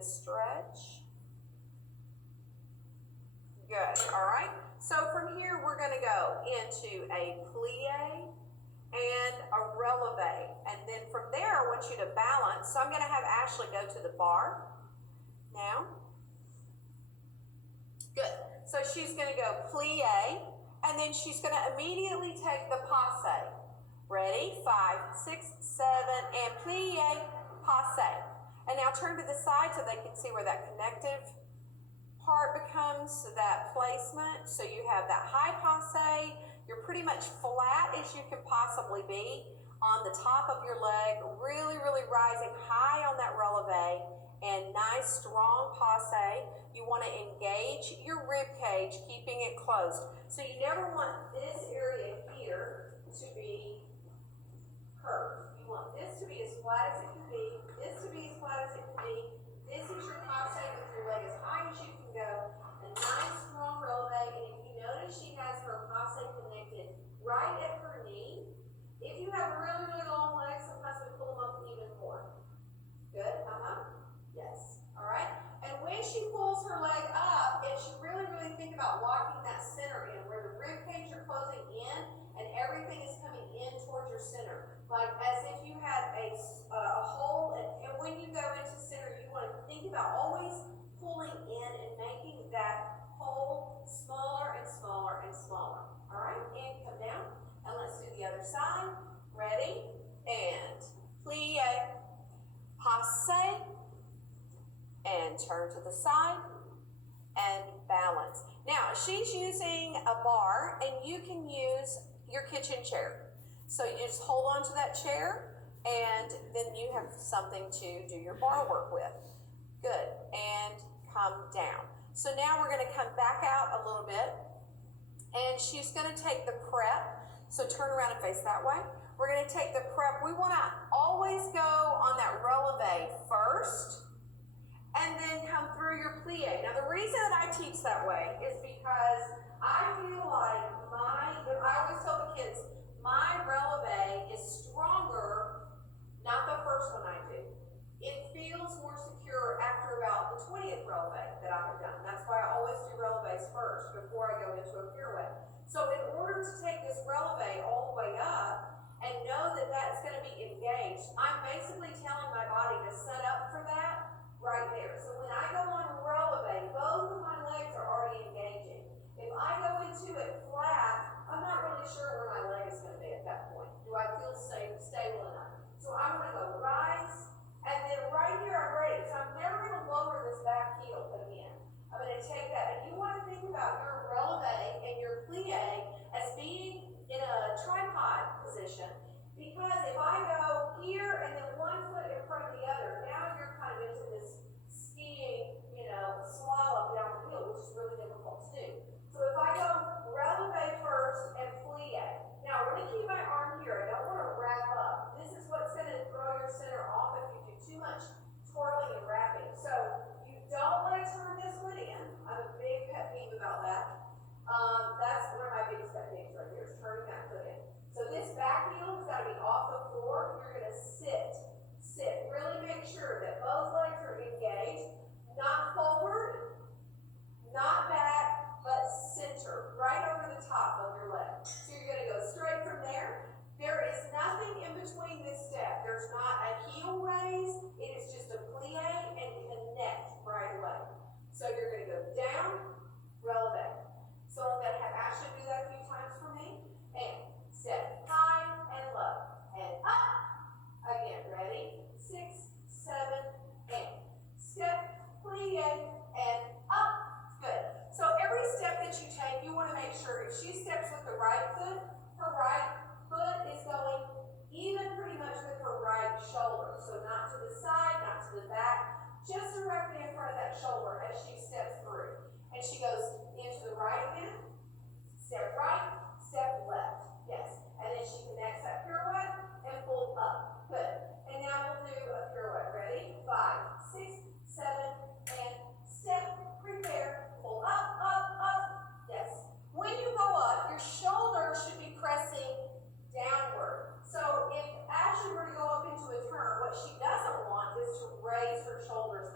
a stretch. Good, all right. So from here, we're gonna go into a plie and a releve. And then from there, I want you to balance. So I'm gonna have Ashley go to the bar now. Good, so she's gonna go plie, and then she's gonna immediately take the passe. Ready? 5, 6, 7, and plie, passe. And now turn to the side so they can see where that connective part becomes that placement. So you have that high passe. You're pretty much flat as you can possibly be on the top of your leg, really, really rising high on that releve, and nice strong passe. You want to engage your rib cage, keeping it closed. So you never want this area here to be curved. You want this to be as flat as it can be, this to be as flat as it can be. This is your passe with your leg as high as you can go. A nice strong releve, and if you notice, she has her passe connected right at her knee. If you have really, really long legs, sometimes we pull them up even more. Good, yes, all right. And when she pulls her leg up, it should really, really think about locking that center in, where the rib cage are closing in and everything is coming in towards your center. Like as if you had a hole, and when you go into center, you want to think about always pulling in and making that hole smaller and smaller and smaller. All right, and come down, and let's do the other side. Ready? And plie, passe, and turn to the side, and balance. Now, she's using a bar, and you can use your kitchen chair. So you just hold on to that chair, and then you have something to do your bar work with. Good, and come down. So now we're gonna come back out a little bit, and she's gonna take the prep. So turn around and face that way. We're gonna take the prep. We wanna always go on that releve first, and then come through your plie. Now the reason that I teach that way is because I feel like I always tell the kids, my releve is stronger, not the first one I do. It feels more secure after about the 20th releve that I have done. That's why I always do releves first before I go into a pirouette. So in order to take this releve all the way up and know that that's going to be engaged, I'm basically telling my body to set up for that right there. So when I go on releve, both of my legs are already engaging. If I go into it flat, I'm not really sure where my leg is going to be at that point. Do I feel safe, stable enough? So I'm going to go rise, and then right here I'm ready. So I'm never going to lower this back heel again. I'm going to take that, and you want to think about your releve and your plie as being in a tripod position, because if I go here and then one foot in front of the other, now you're kind of in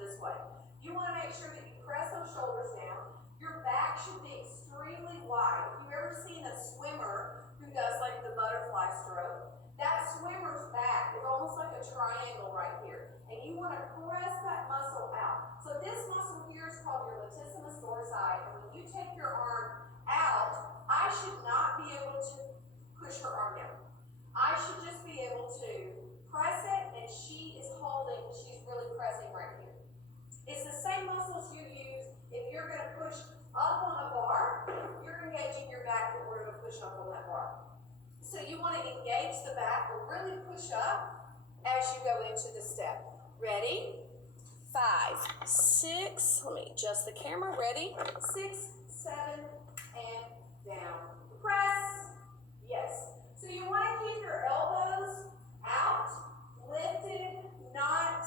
this way. You want to make sure that you press those shoulders down. Your back should be extremely wide. If you've ever seen a swimmer who does like the butterfly stroke, that swimmer's back is almost like a triangle right here. And you want to press that muscle out. So this muscle here is called your latissimus dorsi. And when you take your arm out, I should not be able to push her arm down. I should just be able to press it, and she is holding, she's really pressing right here. It's the same muscles you use if you're going to push up on a bar. You're engaging your back in order to push up on that bar. So you want to engage the back or really push up as you go into the step. Ready? 5, 6, let me adjust the camera. Ready? 6, 7, and down. Press. Yes. So you want to keep your elbows out, lifted, not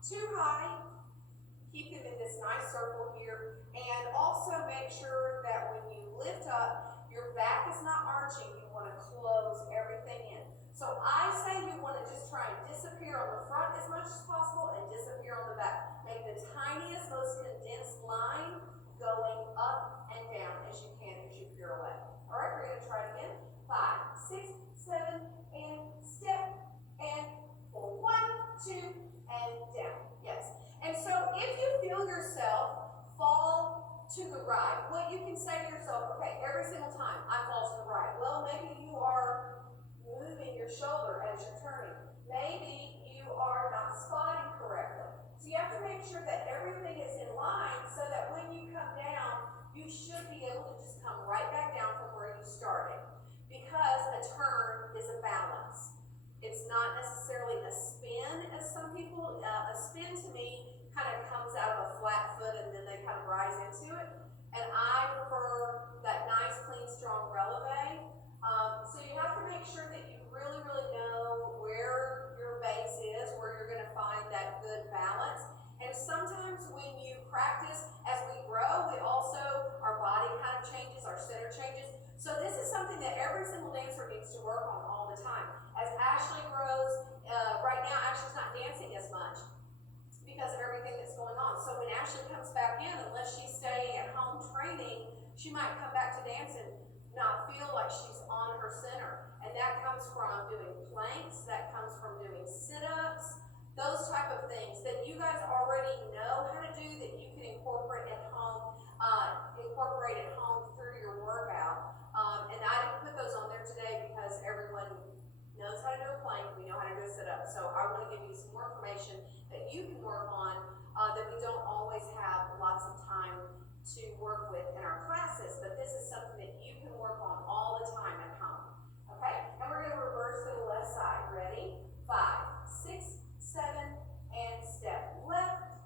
too high. Keep them in this nice circle here. And also make sure that when you lift up, your back is not arching. You want to close everything in. So I say you want to just try and disappear on the front as much as possible and disappear on the back. Make the tiniest, most condensed line going up and down as you can as you peer away. All right, we're going to try it again. 5, 6, 7, and step, and 4, 1, 2, and down. Yes. And so if you feel yourself fall to the right, what you can say to yourself, okay, every single time I fall to the right. Well, maybe you are moving your shoulder as you're turning. Maybe you are not spotting correctly. So you have to make sure that everything is in line so that when you come down, you should be able to just come right back down from where you started. Because a turn is a balance. It's not necessarily a spin as some people, a spin to me kind of comes out of a flat foot and then they kind of rise into it. And I prefer that nice, clean, strong releve. So you have to make sure that you really, really know where your base is, where you're going to find that good balance. And sometimes when you practice, as we grow, our body kind of changes, our center changes. So this is something that every single dancer needs to work on all the time. As Ashley grows, right now Ashley's not dancing as much because of everything that's going on. So when Ashley comes back in, unless she's staying at home training, she might come back to dance and not feel like she's on her center. And that comes from doing planks, that comes from doing sit-ups, those type of things that you guys already know how to do that you can incorporate at home through your workout. And I didn't put those on there today because everyone knows how to do a plank, we know how to do a sit-up. So I want to give you some more information that you can work on that we don't always have lots of time to work with in our classes, but this is something that you can work on all the time at home. Okay? And we're going to reverse to the left side. Ready? 5, 6, 7, and step left,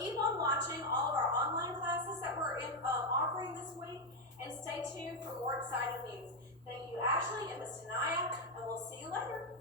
keep on watching all of our online classes that we're offering this week, and stay tuned for more exciting news. Thank you, Ashley and Miss Tanaya, and we'll see you later.